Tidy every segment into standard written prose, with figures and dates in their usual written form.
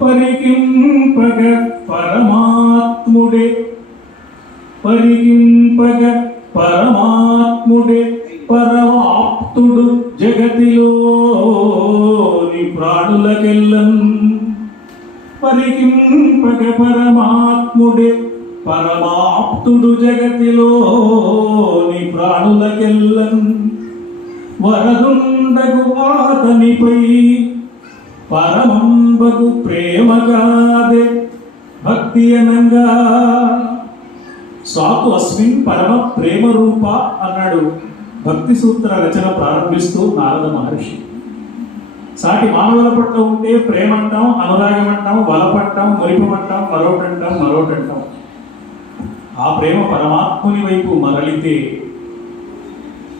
పరికింపగ పరమాత్ముడే పరికింపగ పరమాత్ముడే పరమాప్తుడు జగతిలోని ప్రాణులకెల్లన్ పరికింపగ పరమాత్ముడే పరమాప్తుడు జగతిలోని ప్రాణులకెల్లన్ వరదుండగు ఆతనిపై పరమంబగు ప్రేమ కాదే భక్తి అనంగా స్వాతు అస్మిన్ పరమ ప్రేమ రూప అన్నాడు భక్తి సూత్ర రచన ప్రారంభిస్తూ నారద మహర్షి. సాటి మానవుల పట్ల ఉంటే ప్రేమ అంటాం, అనురాగం అంటాం, బలపంటాం, మురిపమంటాం, మరోటంటాం. ఆ ప్రేమ పరమాత్ముని వైపు మరలితే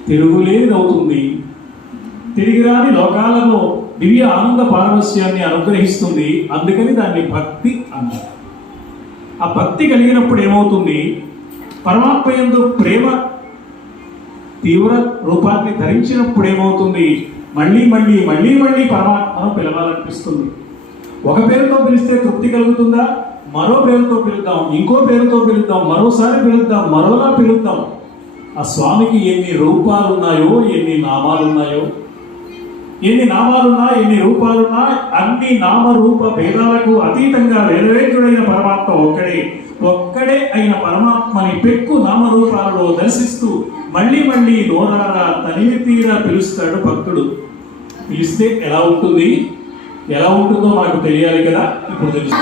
తిరుగులేదవుతుంది. తిరిగిరాని లోకాలలో దివ్య ఆనంద పారవస్యాన్ని అనుగ్రహిస్తుంది. అందుకని దాన్ని భక్తి అన్నారు. ఆ భక్తి కలిగినప్పుడు ఏమవుతుంది? పరమాత్మ యందు ప్రేమ తీవ్ర రూపాన్ని ధరించినప్పుడు ఏమవుతుంది? మళ్ళీ పరమాత్మను పిలవాలనిపిస్తుంది. ఒక పేరుతో పిలిస్తే తృప్తి కలుగుతుందా? మరో పేరుతో పిలుద్దాం, ఇంకో పేరుతో పిలుద్దాం, మరోసారి పిలుద్దాం, మరోలా పిలుద్దాం. ఆ స్వామికి ఎన్ని రూపాలున్నాయో, ఎన్ని నామాలున్నాయో, ఎన్ని రూపాలున్నా అన్ని నామరూప భేదాలకు అతీతంగా వేదవేద్యుడైన పరమాత్మ ఒక్కడే అయిన పరమాత్మని పెక్కు నామరూపాలలో దర్శిస్తూ మళ్ళీ నోరారా తనివి తీరా పిలుస్తాడు భక్తుడు. పిలిస్తే ఎలా ఉంటుందో మనకు తెలియాలి కదా. ఇప్పుడు తెలుసు.